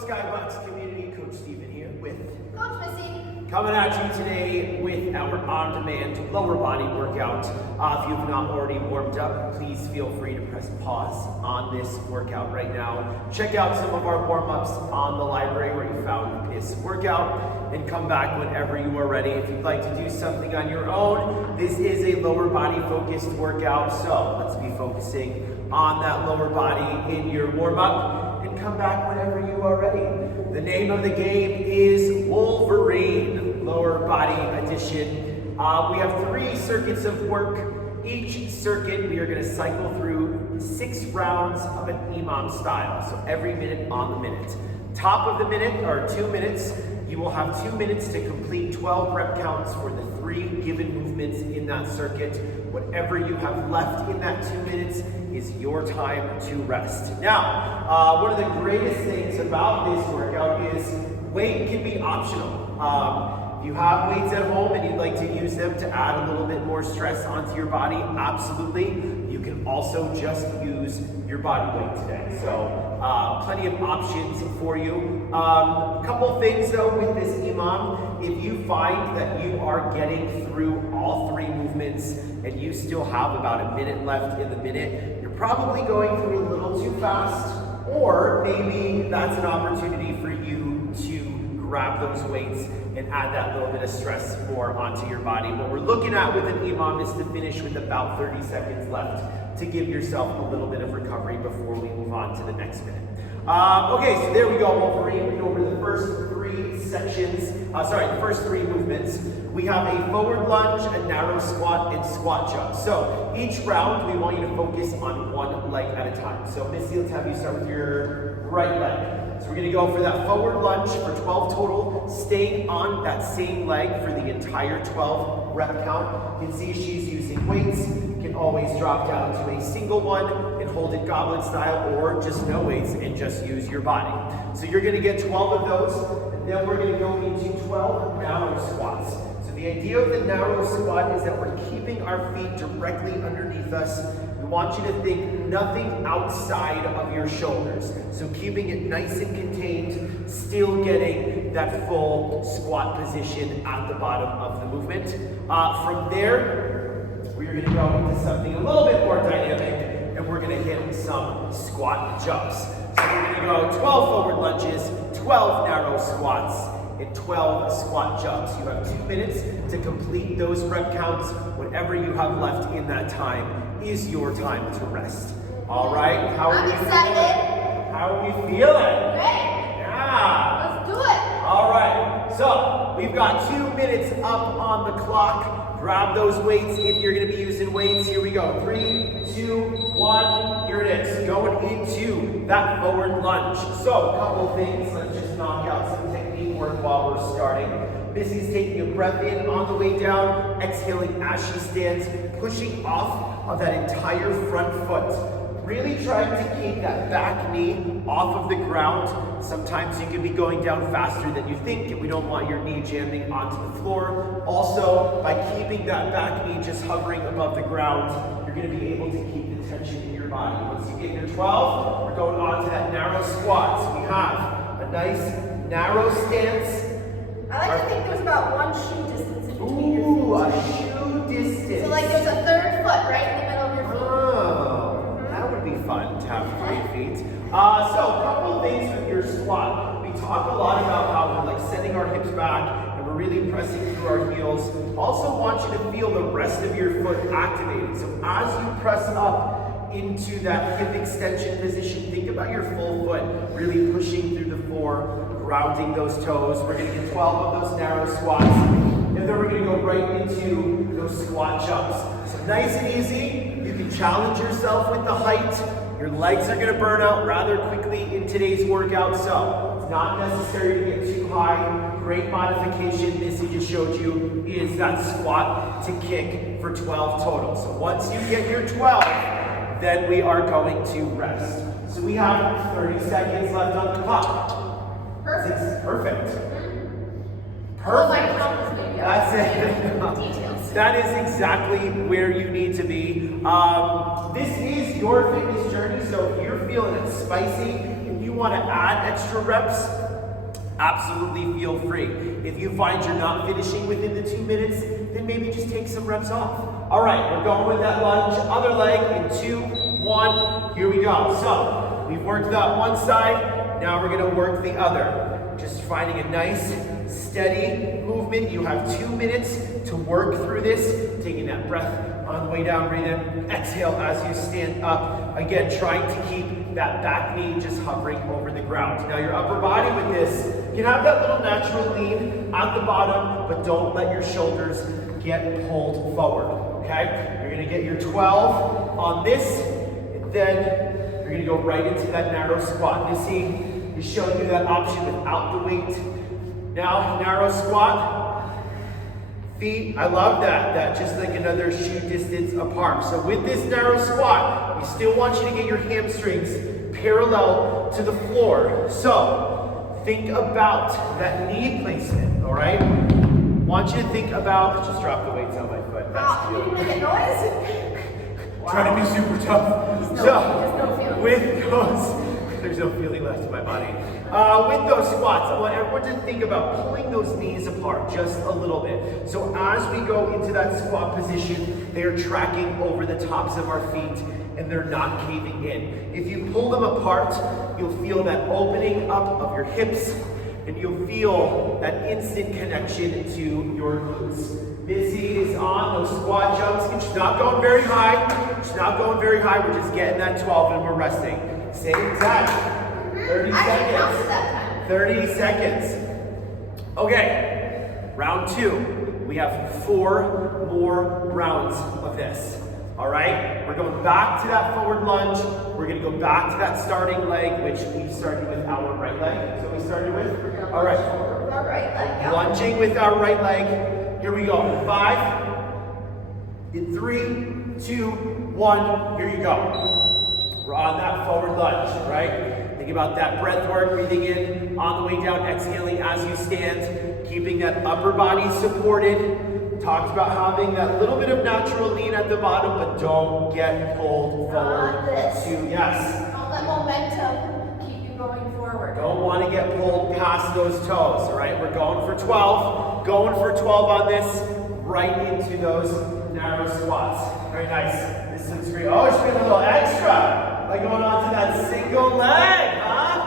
Skybox community, Coach Steven here with Coach Missy. coming at you today with our on-demand lower body workout. If you have not already warmed up, please feel free to press pause on this workout right now. Check out some of our warm-ups on the library where you found this workout and come back whenever you are ready. If you'd like to do something on your own, this is a lower body focused workout, so let's be focusing on that lower body in your warm-up. And come back whenever you are ready. The name of the game is Wolverine, lower body edition. We have 3 circuits of work. Each circuit, we are going to cycle through 6 rounds of an imam style. So every minute on the minute. Top of the minute, or 2 minutes, you will have 2 minutes to complete 12 rep counts for the 3 given movements in that circuit. Whatever you have left in that 2 minutes is your time to rest. Now, one of the greatest things about this workout is weight can be optional. If you have weights at home and you'd like to use them to add a little bit more stress onto your body, absolutely. You can also just use your body weight today. So plenty of options for you. A couple things though with this imam. If you find that you are getting through all 3 movements and you still have about a minute left in the minute, you're probably going through a little too fast, or maybe that's an opportunity for you to grab those weights and add that little bit of stress more onto your body. What we're looking at with an imam is to finish with about 30 seconds left to give yourself a little bit of recovery before we move on to the next minute. Okay, so there we go, Wolverine. We go over the first 3 sections, the first 3 movements. We have a forward lunge, a narrow squat, and squat jump. So each round, we want you to focus on one leg at a time. So Missy, let's have you start with your right leg. So we're gonna go for that forward lunge for 12 total, staying on that same leg for the entire 12 rep count. You can see she's using weights. You can always drop down to a single one and hold it goblet style, or just no weights and just use your body. So you're gonna get 12 of those, and then we're gonna go into 12 narrow squats. So the idea of the narrow squat is that we're keeping our feet directly underneath us. We want you to think nothing outside of your shoulders. So keeping it nice and contained, still getting that full squat position at the bottom of the movement. From there, we're gonna go into something a little bit more dynamic, and we're gonna hit some squat jumps. So we're gonna go 12 forward lunges, 12 narrow squats, and 12 squat jumps. You have 2 minutes to complete those rep counts. Whatever you have left in that time is your time to rest. All right, how are we feeling? How are we feeling? Great. Yeah. Let's do it. All right, so we've got 2 minutes up on the clock. Grab those weights if you're gonna be using weights. Here we go, 3, 2, 1, here it is. Going into that forward lunge. So a couple things, let's just knock out some technique work while we're starting. Missy's taking a breath in on the way down, exhaling as she stands, pushing off of that entire front foot. Really trying to keep that back knee off of the ground. Sometimes you can be going down faster than you think, and we don't want your knee jamming onto the floor. Also, by keeping that back knee just hovering above the ground, you're going to be able to keep the tension in your body. Once you get your 12, we're going on to that narrow squat. So we have a nice narrow stance. I like to think there's about 1 shoe distance in between your feet. A shoe distance. So like there's a 3rd foot right in the middle of your feet. Oh, that would be fun to have 3 feet. So a couple of things with your squat. We talk a lot about how we're like sending our hips back and we're really pressing through our heels. Also want you to feel the rest of your foot activated. So as you press up into that hip extension position, think about your full foot really pushing through the floor, grounding those toes. We're gonna get 12 of those narrow squats, and then we're gonna go right into those squat jumps. So nice and easy. You can challenge yourself with the height. Your legs are gonna burn out rather quickly in today's workout, so it's not necessary to get too high. Great modification Missy just showed you is that squat to kick for 12 total. So once you get your 12, then we are going to rest. So we have 30 seconds left on the clock. Perfect. Perfect. Oh, my count is maybe. That's it. Details. That is exactly where you need to be. This is your fitness journey, so if you're feeling it spicy, if you want to add extra reps, absolutely feel free. If you find you're not finishing within the 2 minutes, then maybe just take some reps off. All right, we're going with that lunge. Other leg in 2, 1, here we go. So we've worked that one side, now we're gonna work the other. Just finding a nice, steady movement. You have 2 minutes to work through this. Taking that breath on the way down, breathe in, exhale as you stand up. Again, trying to keep that back knee just hovering over the ground. Now your upper body with this, you can have that little natural lean at the bottom, but don't let your shoulders get pulled forward, okay? You're gonna get your 12 on this, and then you're gonna go right into that narrow squat. Missy is showing you that option without the weight. Now, narrow squat, feet, I love that just like another shoe distance apart. So with this narrow squat, we still want you to get your hamstrings parallel to the floor. So think about that knee placement, all right? Want you to think about, just drop the weights on my foot. That's You didn't make a noise? Wow. Trying to be super tough. There's no feeling. With those, there's no feeling left in my body. With those squats, I want everyone to think about pulling those knees apart just a little bit. So as we go into that squat position, they're tracking over the tops of our feet and they're not caving in. If you pull them apart, you'll feel that opening up of your hips and you'll feel that instant connection to your glutes. Missy is on those squat jumps. She's not going very high. She's not going very high. We're just getting that 12 and we're resting. Same exact. 30 seconds. That time. 30 seconds. Okay, round 2. We have 4 more rounds of this. All right, we're going back to that forward lunge. We're gonna go back to that starting leg, which we started with our right leg. So we started with, all right. Our right leg, yeah. Lunging with our right leg. Here we go. 5, in 3, 2, 1, here you go. We're on that forward lunge, right? Think about that breath work, breathing in, on the way down, exhaling as you stand, keeping that upper body supported. Talked about having that little bit of natural lean at the bottom, but don't get pulled forward. Yes. Don't let momentum keep you going forward. Don't want to get pulled past those toes, all right? We're going for 12. Going for 12 on this, right into those narrow squats. Very nice. This looks great. Oh, she's getting a little extra. Like going on to that single leg, huh?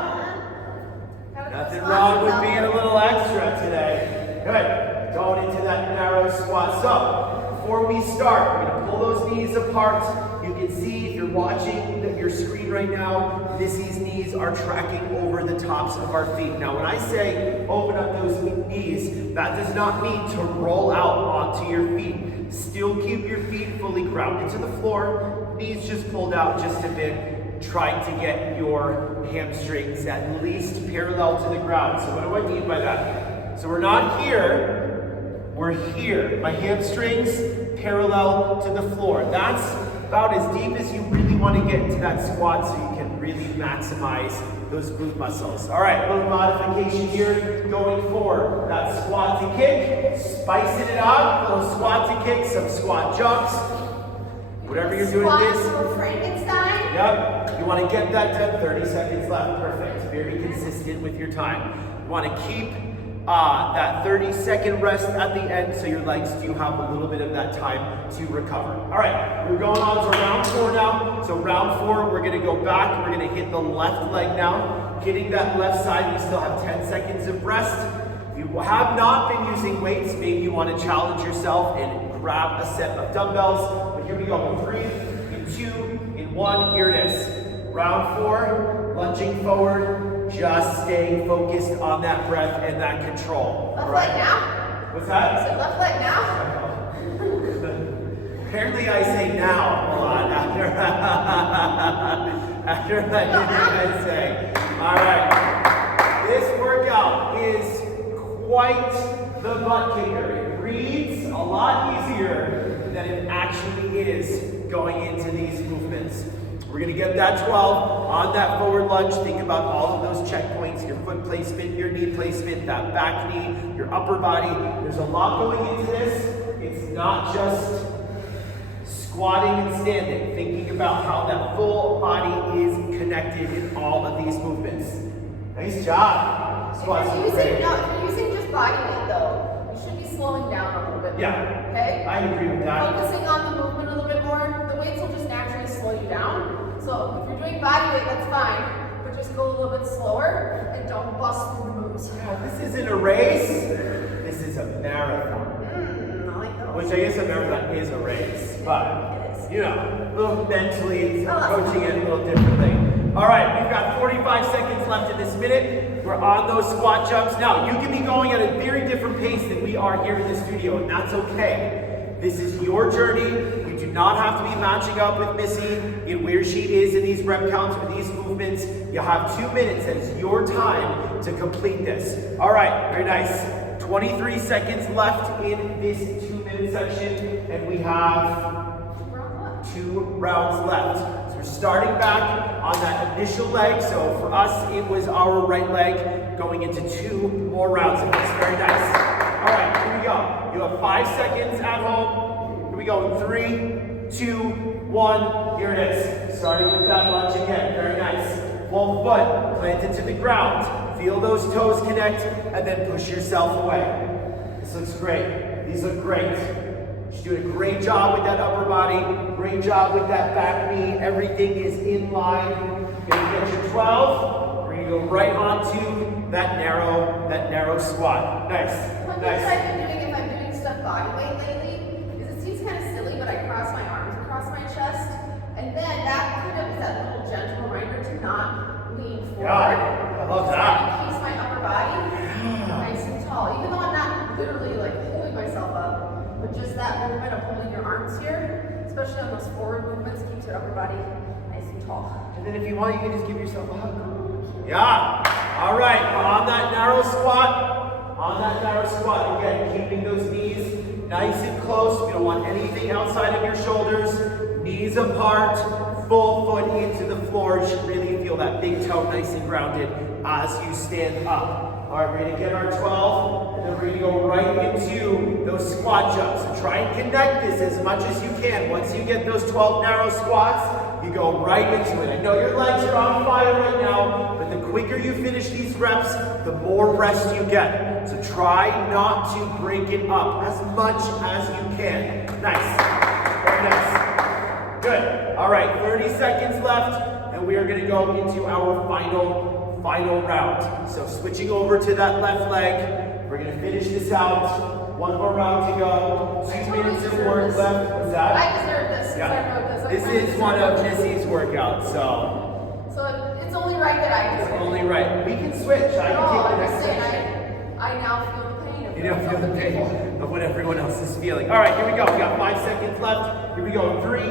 Nothing wrong with being a little extra today. Good. Going into that narrow squat. So, before we start, we're going to pull those knees apart. You can see, if you're watching your screen right now, Missy's knees are tracking over the tops of our feet. Now, when I say open up those knees, that does not mean to roll out onto your feet. Still keep your feet fully grounded to the floor. Knees just pulled out just a bit. Trying to get your hamstrings at least parallel to the ground. So what do I mean by that? So we're not here. We're here. My hamstrings parallel to the floor. That's about as deep as you really want to get into that squat so you can really maximize those glute muscles. All right, a little modification here going for that squat to kick, spicing it up, a little squat to kick, some squat jumps. Whatever you're doing this. For Frankenstein. Yep, you want to get that done, 30 seconds left, perfect. Very consistent with your time. You want to keep that 30-second rest at the end so your legs do have a little bit of that time to recover. All right, we're going on to round 4 now. So round 4, we're gonna go back. We're gonna hit the left leg now. Hitting that left side, we still have 10 seconds of rest. If you have not been using weights, maybe you want to challenge yourself and grab a set of dumbbells. But here we go, in 3, in 2, in 1, here it is. Round 4, lunging forward. Just staying focused on that breath and that control. Left leg now? What's that? Is it left leg now? Apparently I say now a lot after I hear you guys say. All right. This workout is quite the butt kicker. It reads a lot easier than it actually is going into these movements. We're gonna get that 12 on that forward lunge. Think about all of those checkpoints, your foot placement, your knee placement, that back knee, your upper body. There's a lot going into this. It's not just Squatting and standing, thinking about how that full body is connected in all of these movements. Nice job. Squats are great. If you're using just body weight though, you should be slowing down a little bit. Yeah. Okay? I agree with that. Focusing on the movement a little bit more, the weights will just naturally slow you down. So if you're doing body weight, that's fine, but just go a little bit slower and don't bust through the moves. Yeah, this isn't a race. This is a marathon. I like those. Which I guess a marathon is a race, but you know, a little mentally approaching it a little differently. All right, we've got 45 seconds left in this minute. We're on those squat jumps. Now, you can be going at a very different pace than we are here in the studio, and that's okay. This is your journey. You do not have to be matching up with Missy in where she is in these rep counts or these movements. You have 2 minutes. That is your time to complete this. All right, very nice. 23 seconds left in this 2-minute section, and we have 2 rounds left. So we're starting back on that initial leg. So for us, it was our right leg going into 2 more rounds of this. Very nice. All right, here we go. You have 5 seconds at home. Here we go. 3, 2, 1. Here it is. Starting with that lunge again. Very nice. Full foot planted to the ground. Feel those toes connect, and then push yourself away. This looks great. These look great. You're doing a great job with that upper body, great job with that back knee. Everything is in line. You're gonna get your 12. We're gonna go right onto that narrow squat. Nice. One thing Nice. that I've been doing if I'm doing stuff body weight lately is it seems kind of silly, but I cross my arms across my chest, and then that kind of is that little gentle reminder to not lean forward. Yeah, I love that. It keeps my upper body nice and tall, even though I'm not literally like holding myself up. But just that movement of holding your arms here, especially on those forward movements, keeps your upper body nice and tall. And then if you want, you can just give yourself a hug. Yeah. All right. On that narrow squat. On that narrow squat. Again, keeping those knees nice and close. You don't want anything outside of your shoulders. Knees apart. Full foot into the floor. You should really feel that big toe nice and grounded as you stand up. All right, we're going to get our 12, and then we're going to go right into those squat jumps. So try and connect this as much as you can. Once you get those 12 narrow squats, you go right into it. I know your legs are on fire right now, but the quicker you finish these reps, the more rest you get. So try not to break it up as much as you can. Nice. Very nice. Good. All right, 30 seconds left, and we are going to go into our final round. So switching over to that left leg, we're gonna finish this out. 1 more round to go. 2 minutes of work left. What's that? I deserve this. Yeah. I wrote this. This is one of Missy's workouts, so it's only right that I it's deserve it. only right. We can switch. I can take the I'm next just saying, section. I now feel the pain of You don't feel the pain of what everyone else is feeling. All right, here we go. We got 5 seconds left. Here we go. 3,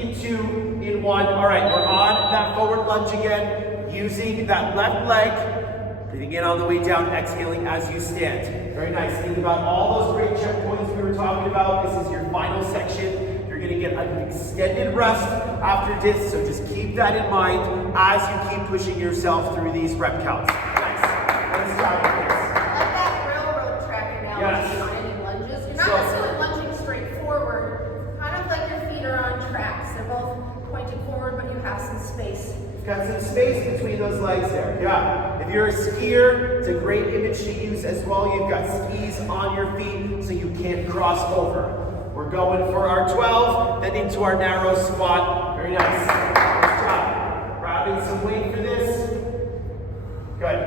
in 2, in 1. All right, we're on that forward lunge again. Using that left leg, breathing in on the way down, exhaling as you stand. Very nice. Think about all those great checkpoints we were talking about. This is your final section. You're going to get an extended rest after this, so just keep that in mind as you keep pushing yourself through these rep counts. Nice. Nice job with this. I like that railroad track analogy on any lunges. You're not necessarily lunging straight forward, kind of like your feet are on tracks. They're both pointed forward, but you have some space. Got some space between those legs there. Yeah. If you're a skier, it's a great image to use as well. You've got skis on your feet so you can't cross over. We're going for our 12, then into our narrow squat. Very nice. Nice job. Grabbing some weight for this. Good.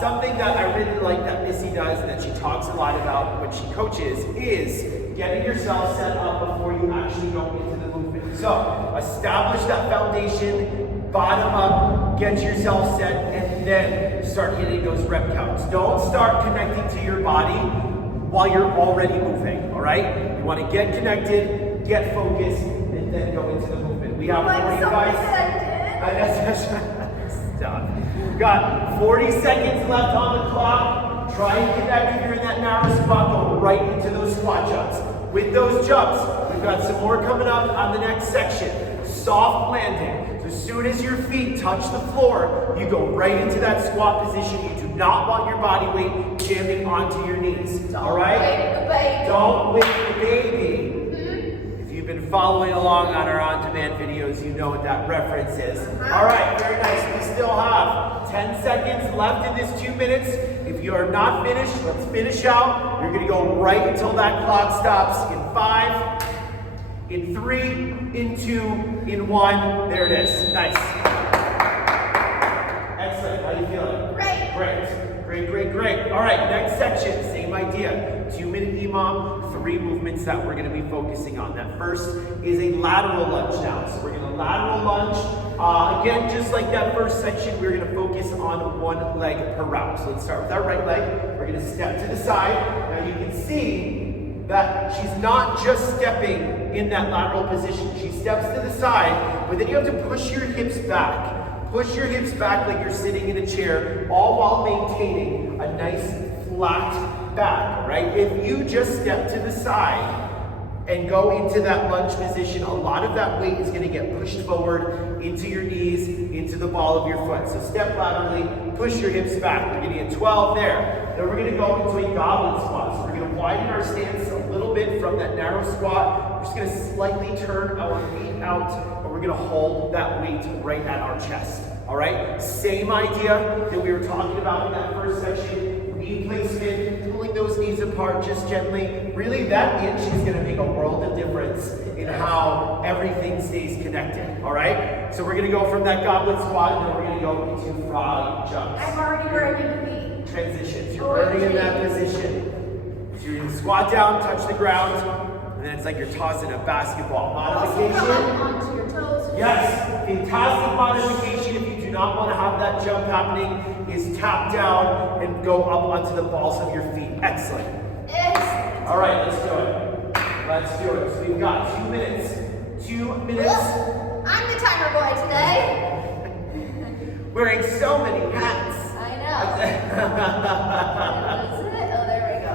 Something that I really like that Missy does and that she talks a lot about when she coaches is getting yourself set up before you actually go into the movement. So establish that foundation. Bottom up, get yourself set, and then start hitting those rep counts. Don't start connecting to your body while you're already moving, all right? You want to get connected, get focused, and then go into the movement. We have 45 seconds. Stop. We've got 40 seconds left on the clock. Try and connect if you're in that narrow spot. Go right into those squat jumps. With those jumps, we've got some more coming up on the next section. Soft landing. As soon as your feet touch the floor, you go right into that squat position. You do not want your body weight jamming onto your knees. All right? Don't wake the baby. Don't wake the baby. If you you've been following along on our on-demand videos, you know what that reference is. All right, very nice. We still have 10 seconds left in this 2 minutes. If you are not finished, let's finish out. You're gonna go right until that clock stops in 5, in 3, in 2, in 1. There it is. Nice. Excellent. How you feeling? Great. Great. All right, next section, same idea. 2-minute EMOM, 3 movements that we're going to be focusing on. That first is a lateral lunge now. So we're going to lateral lunge. Again, just like that first section, we're going to focus on 1 leg per round. So let's start with our right leg. We're going to step to the side. Now you can see that she's not just stepping in that lateral position. She steps to the side, but then you have to push your hips back. Push your hips back like you're sitting in a chair, all while maintaining a nice flat back, right? If you just step to the side and go into that lunge position, a lot of that weight is going to get pushed forward into your knees, into the ball of your foot. So step laterally, push your hips back. We're going to get 12 there. Then we're going to go into a goblet squat. So we're going to widen our stance a little bit from that narrow squat. We're just going to slightly turn our feet out. We're going to hold that weight right at our chest. All right? Same idea that we were talking about in that first section. Knee placement, pulling those knees apart just gently. Really, that inch is going to make a world of difference in how everything stays connected. All right? So we're going to go from that goblet squat, and then we're going to go into frog jumps. I'm already where I need to be. Transitions. You're already in that position. So you're going to squat down, touch the ground. And then it's like you're tossing a basketball. Modification. Also onto your toes. Yes, fantastic modification. If you do not want to have that jump happening, is tap down and go up onto the balls of your feet. Excellent. Excellent. All right, let's do it. Let's do it. So we've got 2 minutes. 2 minutes. I'm the timer boy today. Wearing so many hats. I know. That's it. Oh, there we go.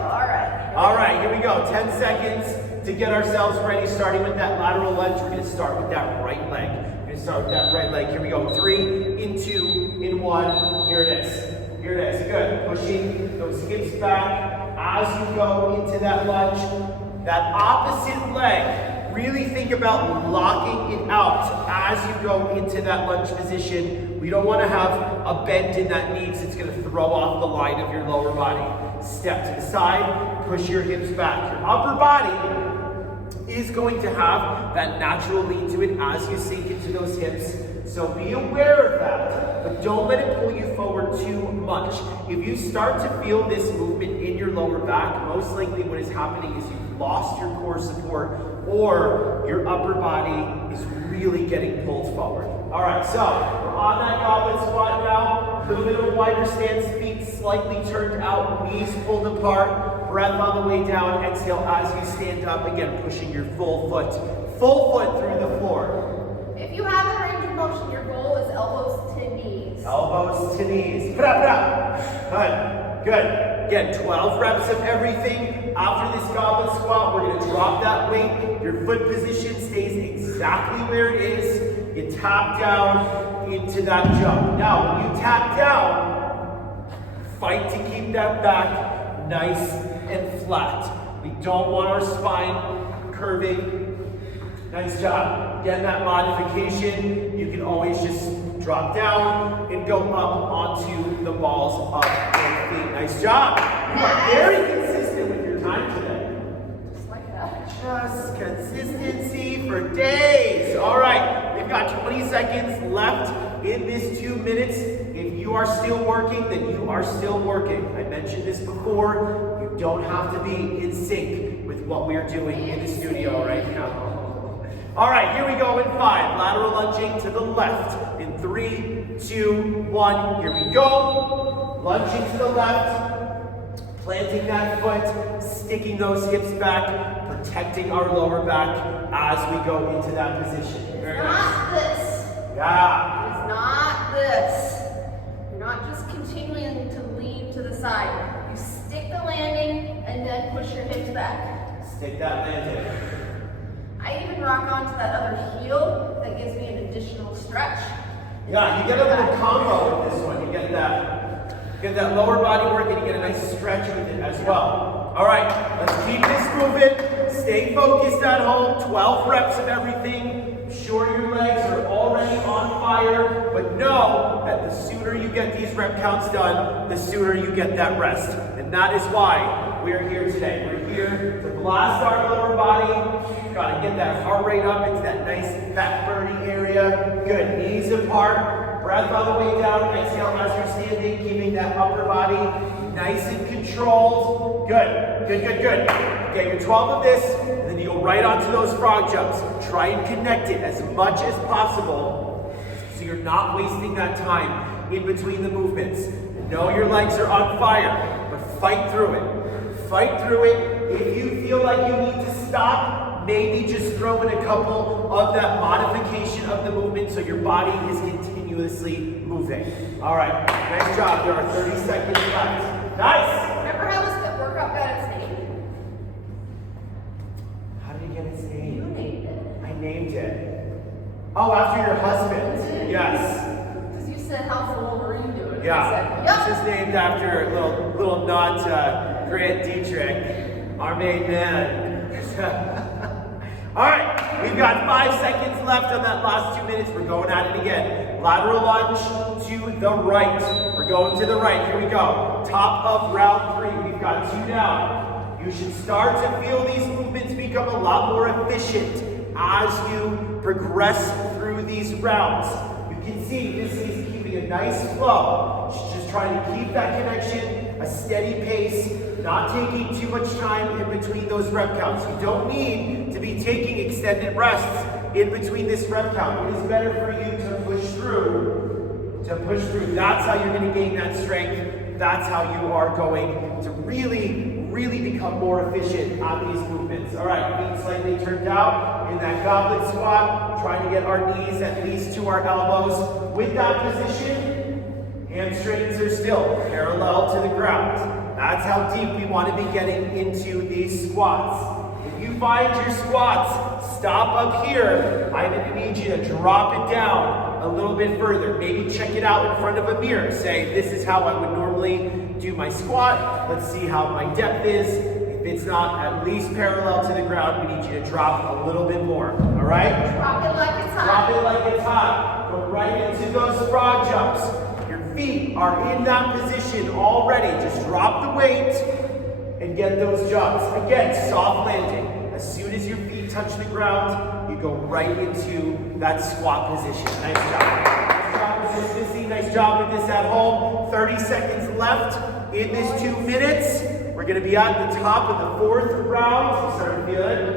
All right, here we go. 10 seconds. To get ourselves ready, starting with that lateral lunge, we're going to start with that right leg. We're going to start with that right leg. Here we go. 3, in 2, in 1. Here it is. Here it is. Good. Pushing those hips back as you go into that lunge. That opposite leg, really think about locking it out as you go into that lunge position. We don't want to have a bend in that knee because it's going to throw off the line of your lower body. Step to the side, push your hips back. Your upper body is going to have that natural lean to it as you sink into those hips. So be aware of that, but don't let it pull you forward too much. If you start to feel this movement in your lower back, most likely what is happening is you've lost your core support or your upper body is really getting pulled forward. All right, so we're on that goblet squat now. A little bit of a wider stance, feet slightly turned out, knees pulled apart. Breath on the way down, exhale as you stand up, again pushing your full foot through the floor. If you have a range of motion, your goal is elbows to knees. Elbows to knees. Put up. Good. Again, 12 reps of everything. After this goblet squat, we're going to drop that weight. Your foot position stays exactly where it is. You tap down into that jump. Now, when you tap down, fight to keep that back nice and flat. We don't want our spine curving. Nice job. Again, that modification, you can always just drop down and go up onto the balls of your feet. Nice job. You are very consistent with your time today. Just like that. Just consistency for days. All right, we've got 20 seconds left in this 2 minutes. If you are still working, then you are still working. I mentioned this before. You don't have to be in sync with what we are doing in the studio right now. All right, here we go in 5. Lateral lunging to the left. In 3, 2, 1. Here we go. Lunging to the left. Planting that foot. Sticking those hips back. Protecting our lower back as we go into that position. Very nice. Not this. Yeah. It's not this. You're not just continuing to lean to the side. You stick the landing and then push your hips back. Stick that landing. I even rock onto that other heel. That gives me an additional stretch. Yeah, you get a little combo with this one. You get that lower body work and you get a nice stretch with it as well. All right, let's keep this moving. Stay focused at home. 12 reps of everything. Sure, your legs are already on fire, but know that the sooner you get these rep counts done, the sooner you get that rest. And that is why we're here today. We're here to blast our lower body. Gotta get that heart rate up into that nice fat burning area. Good, knees apart, breath all the way down. Exhale as you're standing, keeping that upper body nice and controlled. Good, good, good, good. Okay, you're 12 of this, and then you go right onto those frog jumps. Try and connect it as much as possible so you're not wasting that time in between the movements. Know your legs are on fire, but fight through it. Fight through it. If you feel like you need to stop, maybe just throw in a couple of that modification of the movement so your body is continuously moving. All right, nice job. There are 30 seconds left. Nice. Remember how this workout got its name? How did it get its name? You named it. I named it. Oh, after your husband. Yes. Because you said, how's the Wolverine doing? Yeah. I said, yep. This is named after a little nod to Grant Dietrich, our main man. All right, we've got 5 seconds left on that last 2 minutes. We're going at it again. Lateral lunge to the right. We're going to the right. Here we go. Top of round 3. We've got 2 down. You should start to feel these movements become a lot more efficient as you progress through these rounds. You can see this is keeping a nice flow. She's just trying to keep that connection, a steady pace, not taking too much time in between those rep counts. You don't need to be taking extended rests in between this rep count. It is better for you to push through. That's how you're going to gain that strength. That's how you are going to really become more efficient on these movements. All right, feet slightly turned out in that goblet squat. Trying to get our knees at least to our elbows. With that position, hamstrings are still parallel to the ground. That's how deep we want to be getting into these squats. If you find your squats stop up here, I'm going to need you to drop it down a little bit further. Maybe check it out in front of a mirror. Say, this is how I would normally do my squat. Let's see how my depth is. If it's not at least parallel to the ground, we need you to drop a little bit more. All right? Drop it like it's hot. Drop it like it's hot. Go right into those frog jumps. Your feet are in that position already. Just drop the weight and get those jumps. Again, soft landing. As soon as your feet touch the ground, you go right into that squat position. Nice job. Nice job, consistency. Nice job with this at home. 30 seconds left in this 2 minutes. We're going to be at the top of the 4th round. You starting to feel it?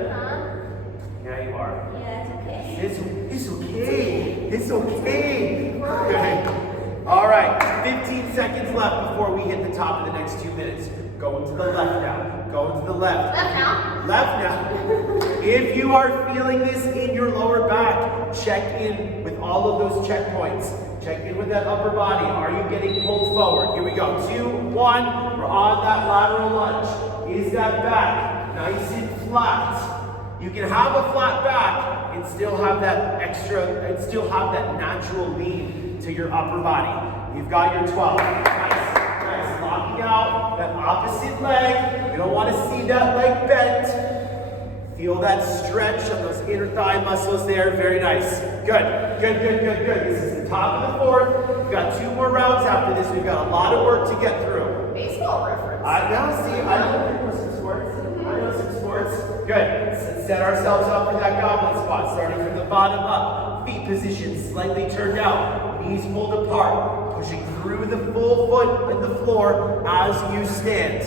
Yeah, you are. Yeah, it's okay. It's okay. It's okay. Okay. All right. 15 seconds left before we hit the top of the next 2 minutes. Going to the left now. Going to the left. Left now. Left now. If you are feeling this in your lower back, check in with all of those checkpoints. Check in with that upper body. Are you getting pulled forward? Here we go. 2, 1. We're on that lateral lunge. Is that back nice and flat? You can have a flat back and still have that and still have that natural lean to your upper body. You've got your 12. Nice. Nice. Locking out that opposite leg. You don't want to see that leg bent. Feel that stretch of those inner thigh muscles there. Very nice. Good. Good, good, good, good. This is the top of the 4th. We've got 2 more rounds after this. We've got a lot of work to get through. Baseball reference. I know some sports. I know some sports. Good. Let's set ourselves up for that goblet spot. Starting from the bottom up. Feet position slightly turned out. Knees pulled apart. Pushing through the full foot on the floor as you stand.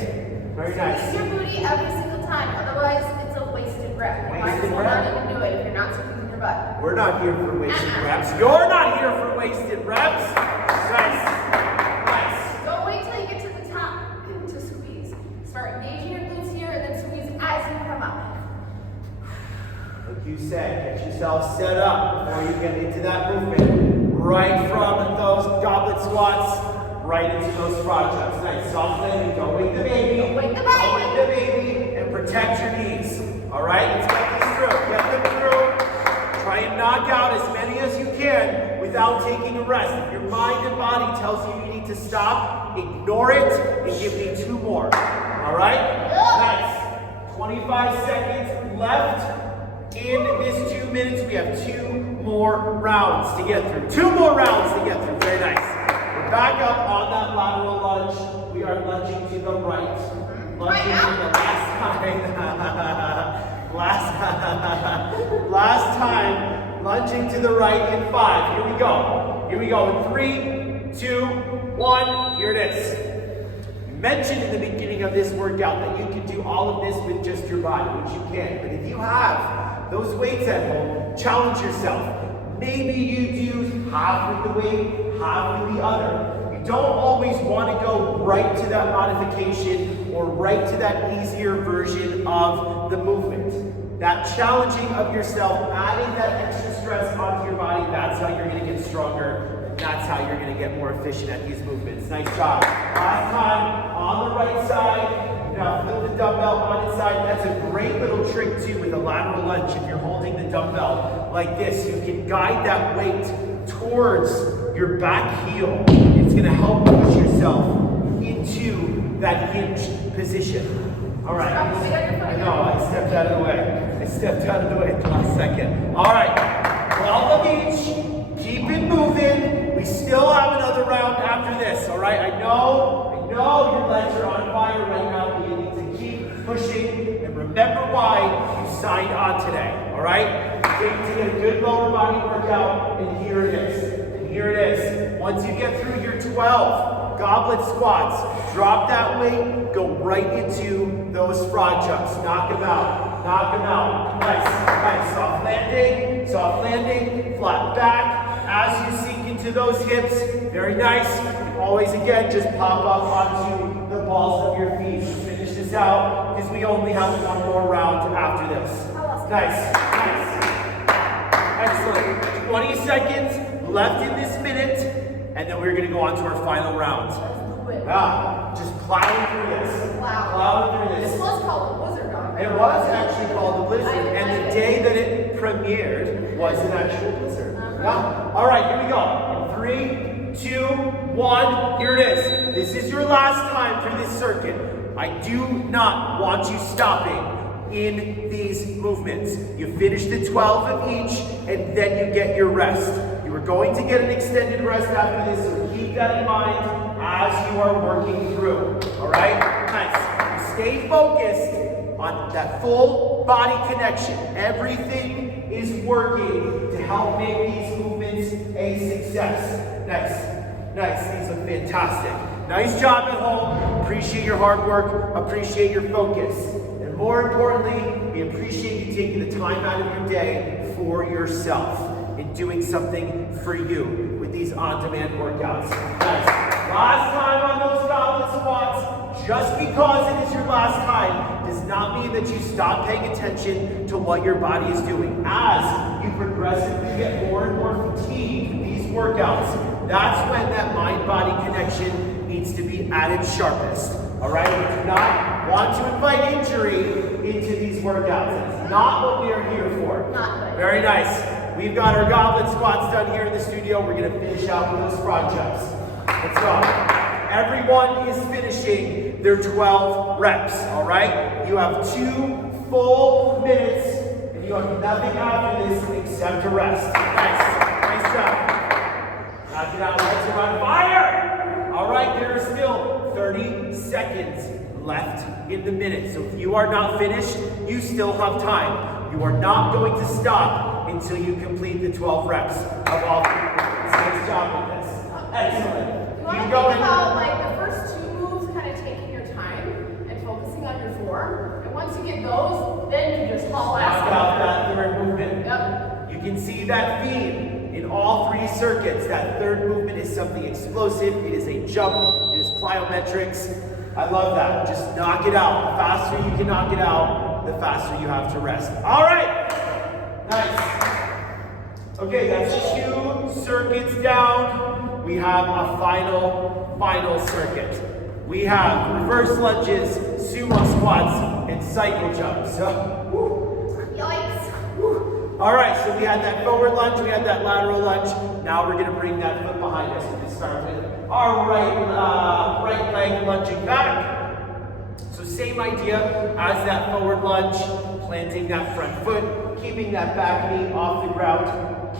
Very nice. Use your booty every single time. Otherwise, it's a wasted rep. You might as well not even do it if you're not squeezing your butt. We're not here for wasted reps. You're not here for wasted reps. Nice. Nice. Don't wait till you get to the top to squeeze. Start engaging your glutes here and then squeeze as you come up. Like you said, get yourself set up before you get into that movement. Right from those goblet squats, right into those frog jumps. Nice. Soft landing. Don't wake the baby. Don't wake the baby. Don't wake the baby. And protect your knees. All right? Let's get this through. Get them through. Try and knock out as many as you can without taking a rest. If your mind and body tells you you need to stop, ignore it and give me 2 more. All right? Nice. 25 seconds left in this 2 minutes. We have 2 more rounds to get through. 2 more rounds to get through. Very nice. We're back up on that lateral lunge. We are lunging to the right. Lunging to the last time. last time. Lunging to the right in 5. Here we go. Here we go. In 3, 2, 1. Here it is. Mentioned in the beginning of this workout that you can do all of this with just your body, which you can. But if you have those weights at home, challenge yourself. Maybe you do half with the weight, half with the other. You don't always want to go right to that modification or right to that easier version of the movement. That challenging of yourself, adding that extra stress onto your body, that's how you're going to get stronger. That's how you're going to get more efficient at these movements. Nice job. Last time, on the right side, now flip the dumbbell on its side. That's a great little trick too with a lateral lunge. If you're holding the dumbbell like this, you can guide that weight towards your back heel. It's going to help push yourself into that hinged position. All right. I know, I stepped out of the way. I stepped out of the way at the last second. All right. 12 of each. Keep it moving. We still have another round after this, all right? I know your legs are on fire right now, but you need to keep pushing and remember why you signed on today, all right? To get a good lower body workout, and here it is. And here it is. Once you get through your 12 goblet squats, drop that weight, go right into those frog jumps. Knock them out. Knock them out. Nice. Nice. Soft landing, flat back. As you sink into those hips, very nice. Always again, just pop up onto the balls of your feet. Finish this out because we only have 1 more round after this. Nice, nice. Excellent. 20 seconds left in this minute, and then we're gonna go on to our final round. Just plowing through this. Plowing through this. This was called the Blizzard, dog. It was actually called the Blizzard, and the day that it premiered was an actual blizzard. Yeah. All right, here we go. In 3, 2, 1, here it is. This is your last time through this circuit. I do not want you stopping in these movements. You finish the 12 of each, and then you get your rest. You are going to get an extended rest after this, so keep that in mind as you are working through. All right? Nice. Stay focused on that full body connection. Everything is working to help make these movements a success. Nice. Nice. These look fantastic. Nice job at home. Appreciate your hard work. Appreciate your focus. And more importantly, we appreciate you taking the time out of your day for yourself and doing something for you with these on-demand workouts. Nice. Last time on those goblet squats. Just because it is your last time does not mean that you stop paying attention to what your body is doing. As you progressively get more and more fatigued in these workouts, that's when that mind-body connection needs to be at its sharpest. All right? We do not want to invite injury into these workouts. It's not what we are here for. Very nice. We've got our goblet squats done here in the studio. We're going to finish out with those frog jumps. Let's go. Everyone is finishing their 12 reps, all right? You have 2 full minutes, and you have nothing after this except to rest. Nice. Nice job. Knock it out. Legs are on fire. All right, there are still 30 seconds left in the minute. So if you are not finished, you still have time. You are not going to stop until you complete the 12 reps of all 3 movements. Nice job with this. Excellent. You want to think about like the first 2 moves, kind of taking your time and focusing on your form. And once you get those, then you just haul ass. Knock out that 3rd movement. Yep. You can see that theme in all 3 circuits. That 3rd movement is something explosive. It is a jump. It is plyometrics. I love that. Just knock it out. The faster you can knock it out, the faster you have to rest. All right. Nice. Okay, that's 2 circuits down. We have a final circuit. We have reverse lunges, sumo squats, and cycle jumps. So, woo. Yikes. Woo. All right, so we had that forward lunge, we had that lateral lunge. Now we're gonna bring that foot behind us. We're gonna start with our right leg lunging back. So same idea as that forward lunge, planting that front foot, keeping that back knee off the ground,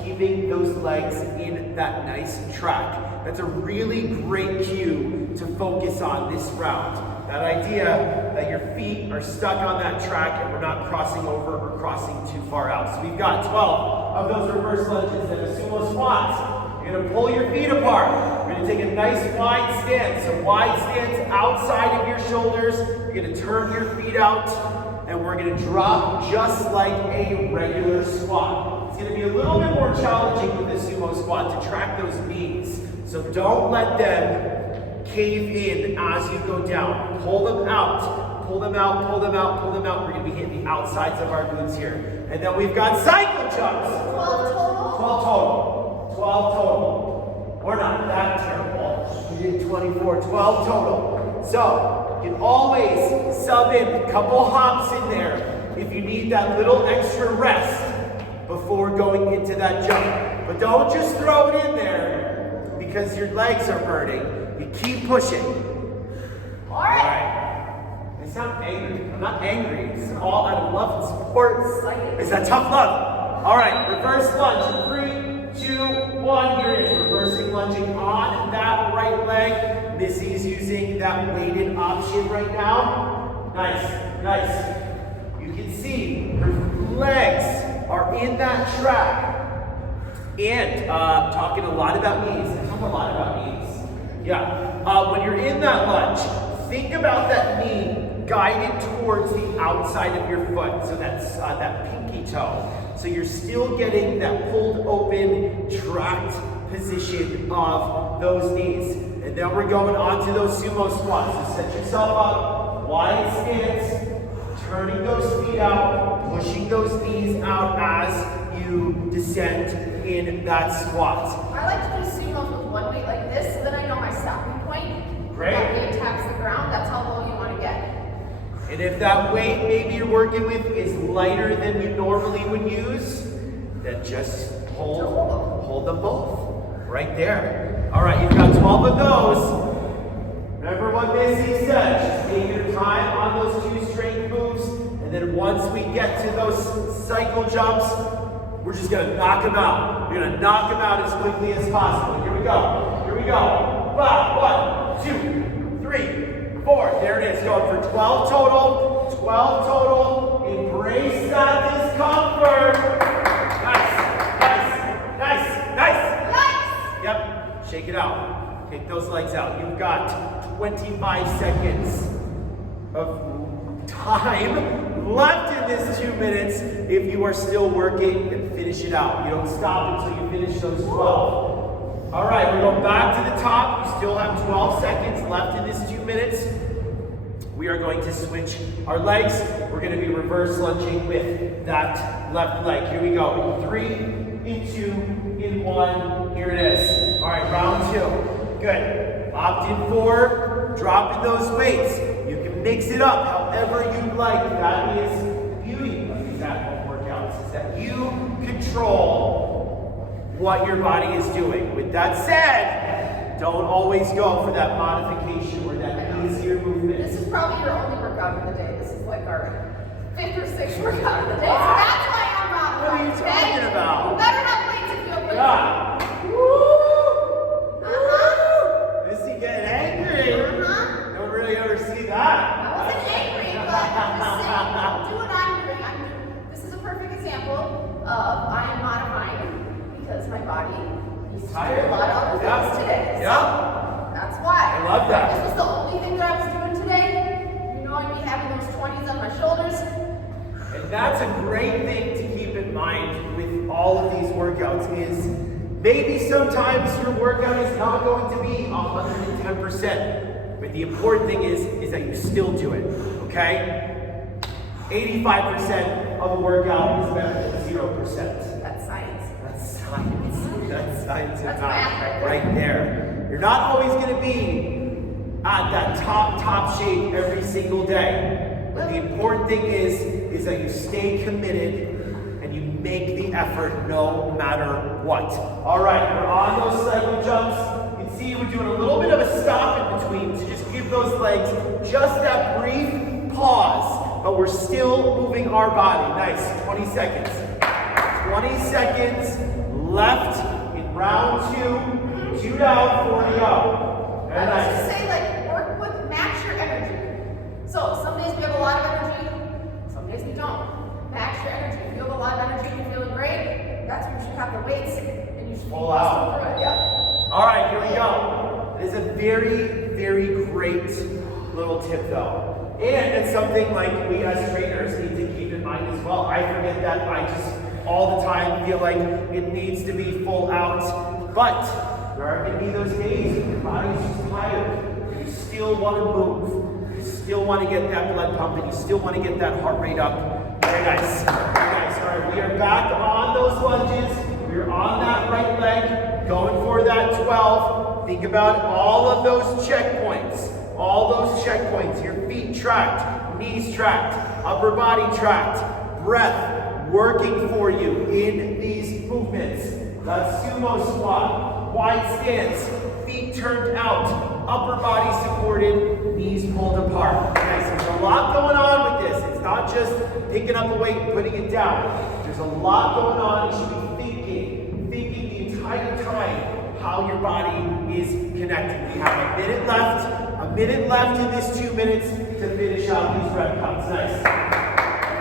keeping those legs in that nice track. That's a really great cue to focus on this round. That idea that your feet are stuck on that track and we're not crossing over or crossing too far out. So we've got 12 of those reverse lunges and a sumo squat. You're gonna pull your feet apart. We're gonna take a nice wide stance. So wide stance outside of your shoulders. You're gonna turn your feet out and we're gonna drop just like a regular squat. It's gonna be a little bit more challenging with the sumo squat to track those knees. So don't let them cave in as you go down. Pull them out, pull them out, pull them out, pull them out. We're gonna be hitting the outsides of our glutes here. And then we've got cycle jumps. 12 total? 12 total. 12 total. We're not that terrible. We did 24, 12 total. So, you can always sub in a couple hops in there if you need that little extra rest before going into that jump. But don't just throw it in there because your legs are burning. You keep pushing. All right. I sound angry. I'm not angry. It's all out of love and support. It's that tough love. All right, reverse lunge in 3, 2, 1. Here it is. Reversing lunging on that right leg. Missy's using that weighted option right now. Nice, nice. You can see her legs are in that track. And talking a lot about knees. I talk a lot about knees. Yeah. When you're in that lunge, think about that knee guided towards the outside of your foot. So that's that pinky toe. So you're still getting that pulled open, tracked position of those knees. And then we're going on to those sumo squats. So set yourself up, wide stance, turning those feet out, pushing those knees out as you descend in that squat. I like to do sumos with one weight like this, so then I know my stopping point. Great. That weight taps the ground, that's how low you want to get. And if that weight maybe you're working with is lighter than you normally would use, then just hold them both right there. All right, you've got 12 of those. Remember what Missy said, just take your time on those 2 strength moves, and then once we get to those cycle jumps, we're just gonna knock them out. We're gonna knock them out as quickly as possible. Here we go, here we go. 5, 1, 2, 3, 4. There it is, going for 12 total, 12 total. Embrace that discomfort. Nice, nice, nice, nice. Nice! Yep, shake it out. Kick those legs out. You've got 25 seconds of time left in this 2 minutes. If you are still working, then finish it out. You don't stop until you finish those 12. All right, we're going back to the top. You still have 12 seconds left in this 2 minutes. We are going to switch our legs. We're going to be reverse lunging with that left leg. Here we go. 3, in 2, in 1. Here it is. All right, round 2. Good. Locked in 4. Dropping those weights. You can mix it up however you like. That is the beauty of these at-home workouts, is that you control what your body is doing. With that said, don't always go for that modification or that easier movement. This is probably your only workout of the day. This is like our 5th or 6th workout of the day. So that's why I'm not. What are you talking about? You better have weights if you have weights. Yeah. Missy getting angry. Don't really ever see that. I wasn't angry, but I'm just saying, do what I'm doing. This is a perfect example of I am modifying because my body needs to do a lot of other things today. So that's why. I love that. If this was the only thing that I was doing today, you know I'd be having those 20s on my shoulders. And that's a great thing to keep in mind with all of these workouts is maybe sometimes your workout is not going to be 110%. But the important thing is that you still do it, okay? 85% of a workout is better than 0%. That's science. That's science. That's science. That's math right there. You're not always going to be at that top shape every single day. But the important thing is that you stay committed and you make the effort no matter what. All right, we're on those cycle jumps. You can see we're doing a little bit of a stop in between to just give those legs just that brief pause, but we're still moving our body. Nice, 20 seconds. 20 seconds left in round 2. 2 down, 4 to go. Very I nice. would just say, like, work with, match your energy. So some days we have a lot of energy, some days we don't. Match your energy. If you have a lot of energy and you're feeling great, that's when you should have the weights and you should Pull out. through it. Yep. All right, here we go. It is a very, very great little tip though. And it's something like we as trainers need to keep in mind as well. I forget that. I just all the time feel like it needs to be full out. But there are going to be those days when your body's just tired. You still want to move. You still want to get that blood pumping. You still want to get that heart rate up. Very nice. Very nice. All right, we are back on those lunges. We're on that right leg, going for that 12. Think about all of those checkpoints. All those checkpoints. Your feet tracked, knees tracked, upper body tracked, breath working for you in these movements. That sumo squat, wide stance, feet turned out, upper body supported, knees pulled apart. Nice. There's a lot going on with this. It's not just picking up the weight and putting it down. There's a lot going on. You should be thinking the entire time how your body is connected. We have a minute left in this 2 minutes to finish out these rep counts. Nice. The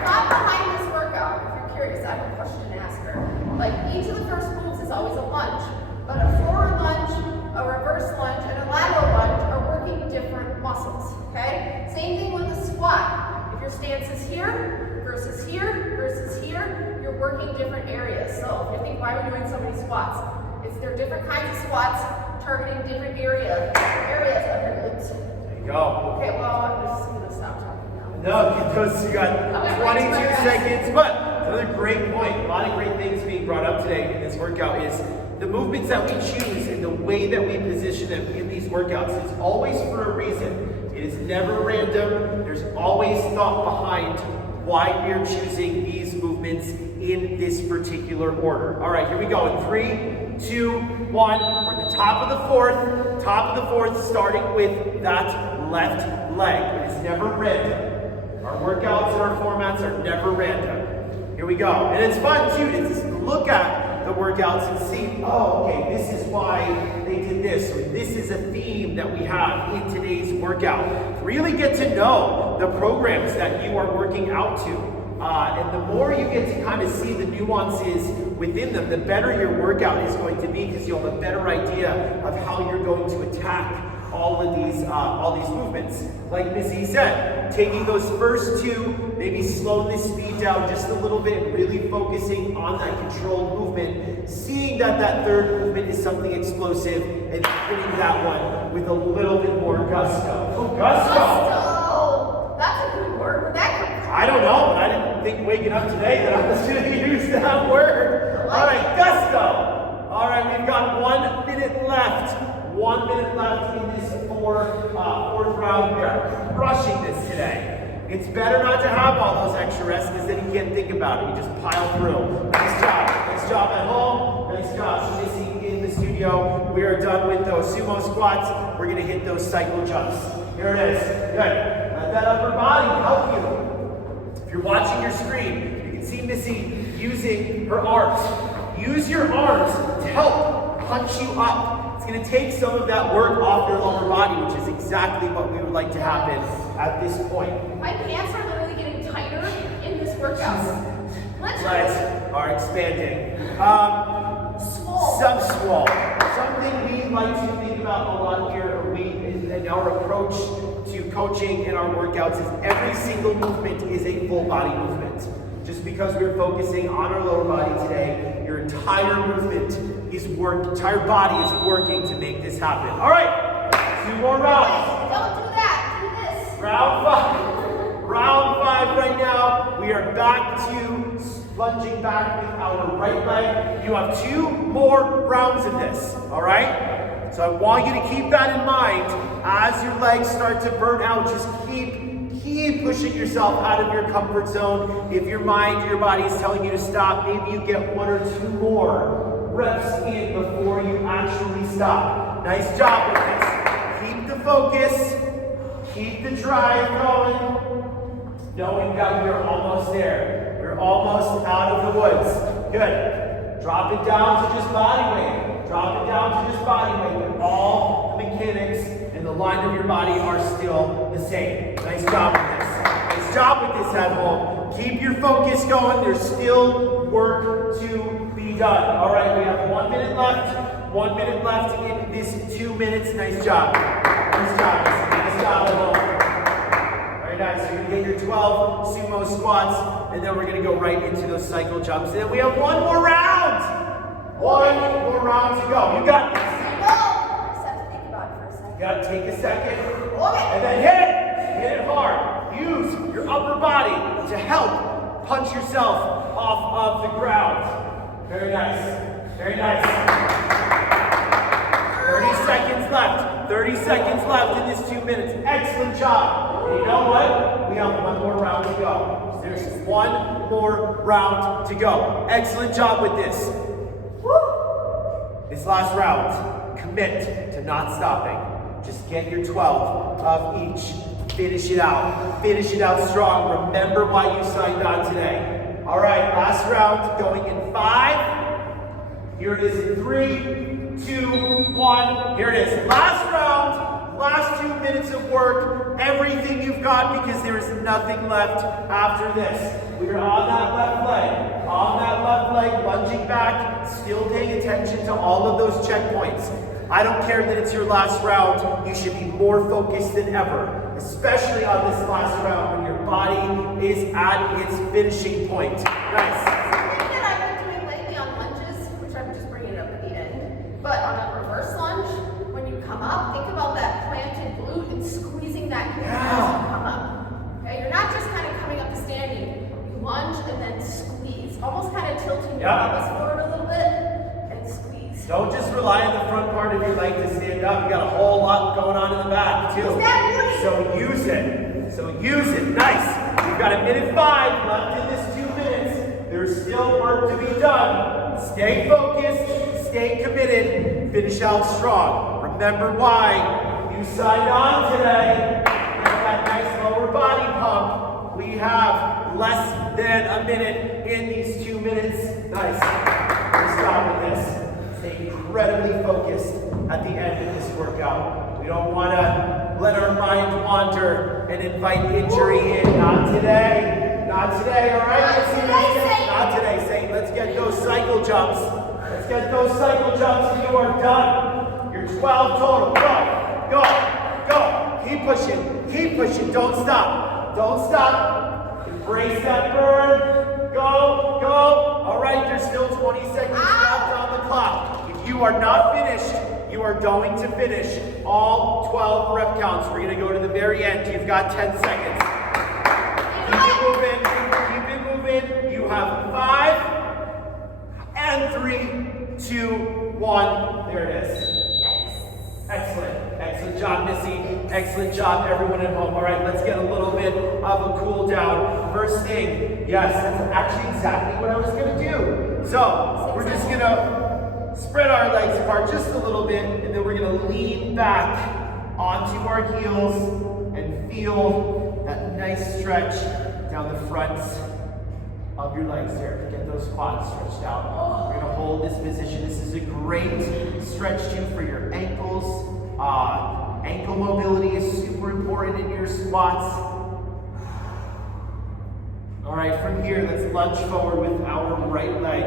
thought behind this workout, if you're curious, I have a question to ask her. Like, each of the first moves is always a lunge, but a forward lunge, a reverse lunge, and a lateral lunge are working different muscles, okay? Same thing with the squat. If your stance is here versus here versus here, you're working different areas. So if you think, why are we doing so many squats? There are different kinds of squats targeting different areas of your glutes. There you go. Okay, well, I'm just going to stop talking now. No, because you got 22 seconds, but another great point. A lot of great things being brought up today in this workout is the movements that we choose and the way that we position them in these workouts. It's always for a reason. It is never random. There's always thought behind why we're choosing these movements in this particular order. All right, here we go. In 3, 2, 1. We're at the top of the fourth, starting with that left leg. It is never random. Our workouts and our formats are never random. Here we go. And it's fun too to just look at the workouts and see, oh, okay, this is why they did this, or this is a theme that we have in today's workout. Really get to know the programs that you are working out to. And the more you get to kind of see the nuances within them, the better your workout is going to be, because you'll have a better idea of how you're going to attack all these movements. Like Missy said, taking those first 2, maybe slowing the speed down just a little bit, really focusing on that controlled movement, seeing that that third movement is something explosive, and hitting that one with a little bit more gusto. Oh, gusto! Gusto! That's a good word. Where'd that come from? I don't know, but I didn't think waking up today that I was going to use that word. All right, gusto. All right, we've got 1 minute left. 1 minute left in this fourth round. We are crushing this today. It's better not to have all those extra rests, because then you can't think about it. You just pile through. Nice job. Nice job at home. Nice job. Missy in the studio. We are done with those sumo squats. We're going to hit those cycle jumps. Here it is. Good. Let that upper body help you. If you're watching your screen, you can see Missy using her arms. Use your arms to help punch you up. It's going to take some of that work off your lower body, which is exactly what we would like to happen at this point. My pants are literally getting tighter in this workout. Legs are expanding. Swole. Sub-swole. Something we like to think about a lot here, in our approach to coaching in our workouts, is every single movement is a full body movement. Just because we're focusing on our lower body today, your entire movement entire body is working to make this happen. All right, 2 more rounds. Don't do that. Do this. Round 5. Round 5 right now. We are back to lunging back with our right leg. You have 2 more rounds of this. All right? So I want you to keep that in mind as your legs start to burn out. Just keep pushing yourself out of your comfort zone. If your mind, your body is telling you to stop, maybe you get 1 or 2 more reps in before you actually stop. Nice job with this. Keep the focus. Keep the drive going. knowing that we are almost there. We're almost out of the woods. Good. Drop it down to just body weight. Drop it down to just body weight. But all the mechanics and the line of your body are still the same. Nice job with this. Nice job with this at home. Keep your focus going. There's still work to be done. All right, we have 1 minute left. 1 minute left in this 2 minutes. Nice job. Nice job. Nice job at home. Very nice. You're going to get your 12 sumo squats, and then we're going to go right into those cycle jumps. And then we have one more round. One more round to go. You got this. I just have to think about it for a second. You got to take a second. Okay. And then hit it. Hit it hard. Use your upper body to help punch yourself off of the ground. Very nice. Very nice. 30 seconds left. 30 seconds left in this 2 minutes. Excellent job. And you know what? We have one more round to go. There's one more round to go. Excellent job with this. Woo! This last round, commit to not stopping. Just get your 12 of each. Finish it out. Finish it out strong. Remember why you signed on today. All right, last round going in 5. Here it is in 3, 2, 1. Here it is. Last round, last 2 minutes of work. Everything you've got because there is nothing left after this. We are on that left leg. On that left leg, lunging back, still paying attention to all of those checkpoints. I don't care that it's your last round. You should be more focused than ever, especially on this last round when your body is at its finishing point. Nice. Something that I've been doing lately on lunges, which I'm just bringing it up at the end, but on a reverse lunge, when you come up, think about that planted glute and squeezing that glute as you come up. Okay, you're not just kind of coming up to standing. You lunge and then squeeze, almost kind of tilting your pelvis forward a little bit. Don't just rely on the front part of your leg to stand up. You got a whole lot going on in the back too. So use it. So use it. Nice. We've got 1 minute 5 left in this 2 minutes. There's still work to be done. Stay focused. Stay committed. Finish out strong. Remember why you signed on today. Get that nice lower body pump. We have less than a minute in these 2 minutes. Nice. Let's stop with this. Stay incredibly focused at the end of this workout. We don't want to let our mind wander and invite injury in. Not today. Not today, all right? Not today, Satan. Let's get those cycle jumps. Let's get those cycle jumps and you are done. You're 12 total. Go, go, go. Keep pushing. Keep pushing. Don't stop. Don't stop. Embrace that burn. Go, go. All right, there's still 20 seconds left on the clock. If you are not finished, you are going to finish all 12 rep counts. We're going to go to the very end. You've got 10 seconds. Keep it moving. Keep it moving. You have 5 and 3, 2, 1. There it is. Excellent. Excellent job, Missy. Excellent job, everyone at home. All right, let's get a little bit of a cool down. First thing, yes, that's actually exactly what I was going to do. So we're just going to spread our legs apart just a little bit, and then we're going to lean back onto our heels and feel that nice stretch down the fronts of your legs there. Get those quads stretched out. We're going to hold this position. This is a great stretch too for your ankles. Ankle mobility is super important in your squats. All right, from here, let's lunge forward with our right leg.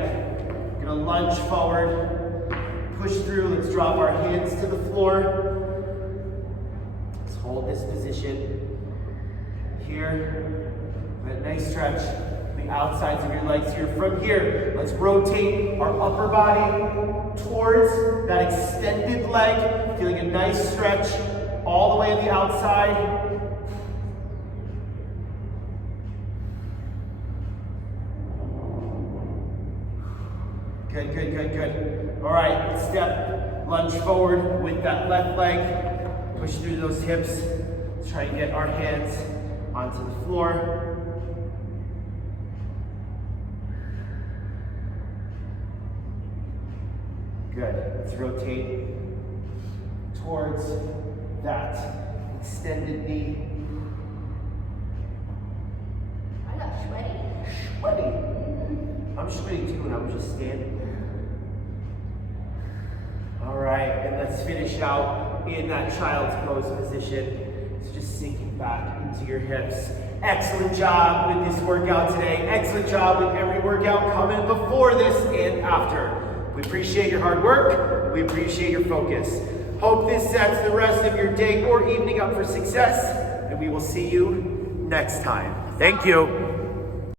We're going to lunge forward, push through. Let's drop our hands to the floor. Let's hold this position here. That nice stretch. The outsides of your legs here. From here, let's rotate our upper body towards that extended leg, feeling a nice stretch all the way on the outside. Good, good, good, good. All right, step, lunge forward with that left leg. Push through those hips. Let's try and get our hands onto the floor. Good. Let's rotate towards that extended knee. just standing there. All right, and let's finish out in that child's pose position. So just sinking back into your hips. Excellent job with this workout today. Excellent job with every workout coming before this and after. We appreciate your hard work. We appreciate your focus. Hope this sets the rest of your day or evening up for success, and we will see you next time. Thank you.